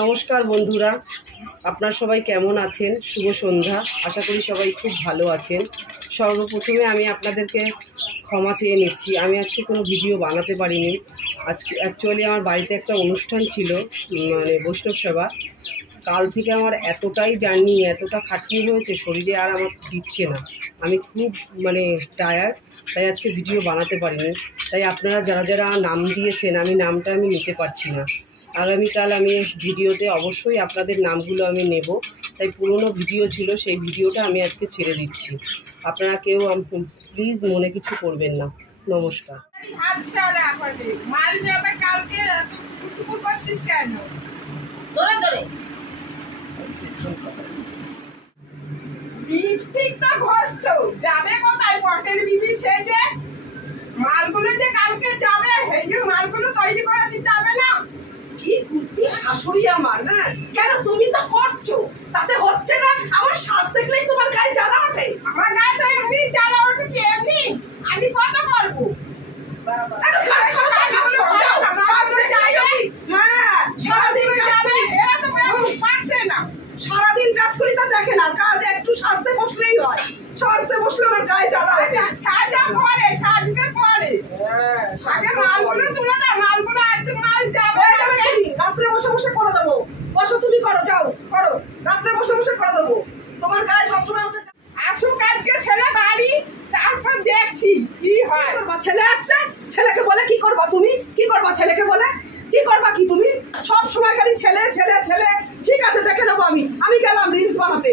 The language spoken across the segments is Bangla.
নমস্কার বন্ধুরা, আপনারা সবাই কেমন আছেন? শুভ সন্ধ্যা। আশা করি সবাই খুব ভালো আছেন। সর্বপ্রথমে আমি আপনাদেরকে ক্ষমা চেয়ে নিচ্ছি, আমি আজকে কোনো ভিডিও বানাতে পারিনি। আজকে অ্যাকচুয়ালি আমার বাড়িতে একটা অনুষ্ঠান ছিল, মানে বৈষ্ণব সেবা। কাল থেকে আমার এতটাই জার্নি, এতটা খাটনি হয়েছে, শরীরে আর আমার দিচ্ছে না। আমি খুব টায়ার্ড, তাই আজকে ভিডিও বানাতে পারিনি। তাই আপনারা যারা যারা নাম দিয়েছেন, নামটা আমি নিতে পারছি না। আগামীকাল আমি ভিডিওতে অবশ্যই আপনাদের নামগুলো আমি নেব। তাই পুরনো ভিডিও ছিল, সেই ভিডিওটা আমি আজকে ছেড়ে দিচ্ছি। আপনারা কেউ প্লিজ মনে কিছু করবেন না। নমস্কার। যাবে কোথায় পটের বিবি সেজে? মালগুলো যে কালকে যাবে, এই যে মালগুলো তৈরি করে দিতে হবে না? কি বুদ্ধি শাশুড়ি আমার! না কেন তুমি তো করছো, তাতে হচ্ছে না? আমার শ্বাস দেখলেই তোমার গায়ে জ্বালা ওঠে। আমার গায়ে তো এমনি জ্বালা ওঠে, কি এমনি আমি কত করবো? একটু কাজ করো, কাজ করো, যাও। হ্যাঁ, সারাদিন যাবে, এরা তো পারছে না। সারাদিন কাজ করি তা দেখে না, কাজ একটু সাজতে বসলেই হয়। সাজতে বসলে ওনার গায়ে জ্বালা ওঠে। সাজা পরে, সাজবে পরে। আগে মালগুলো তুলে দাও, মালগুলো আছে, মাল যাবে। রাত্রে বসে বসে করে দেবো। বসো, তুমি করো, যাও করো। রাত্রে বসে বসে করে দেবো। তোমার গায়ে সবসময় ওঠে। আসুক আজকে ছেলে বাড়ি, তারপর দেখছি কি হয়। ছেলে আসছে, ছেলেকে বলে কি করবা তুমি? কি করবা ছেলেকে বলে? কি করবা কি তুমি? সব সময় খালি ছেলে ছেলে ছেলে। ঠিক আছে, দেখে নেবো আমি। আমি গেলাম রিলস বানাতে।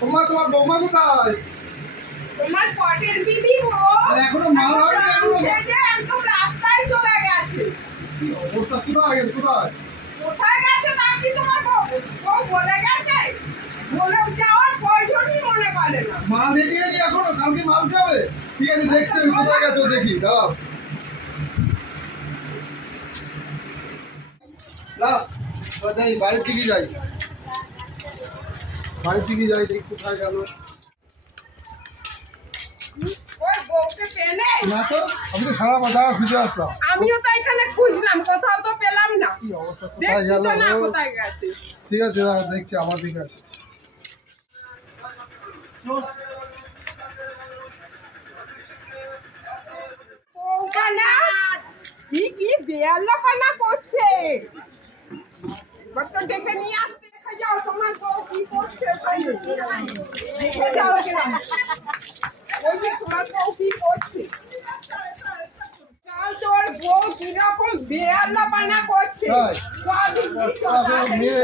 তোমার বৌমা কোথায়? তোমার পটের বিবি এখনো মাল হয়নি, এখনো একদম রাস্তায় চলে গেছে। কি অবস্থা? কোথায় কোথায় গেছে তা কি তোমার বউ বলে গেছে? বলে যাওয়ার প্রয়োজনই মনে করে না। মাল রেডি এখনো, কালকে মাল যাবে। ঠিক আছে, দেখছি আমি কোথায় গেছে, দেখি। দাঁড়াও যাই, বাড়ির দিকে যাই, দেখি কোথায় গেল। ওই বউকে পেলে না তো, আমি তো সারা বাজার খুঁজে আসলাম। আমিও তো এখানে খুঁজলাম, কোথাও তো পেলাম না। কি অবস্থা, কোথায় দেখছি গেল? তো না কোথায় গেছে। ঠিক আছে, দেখছি, আমার দিকে আছে। বউটা না কি বেয়াল্লাপানা করছে। ডক্টর ডেকে নিয়ে আসতে, দেখে যাও তোমার বউ কি করছে। দেখে যাও, ওই যে তোমার বউ কি করছে। তোর বউ কিরকম বেয়াল্লাপানা করছে। মেয়ে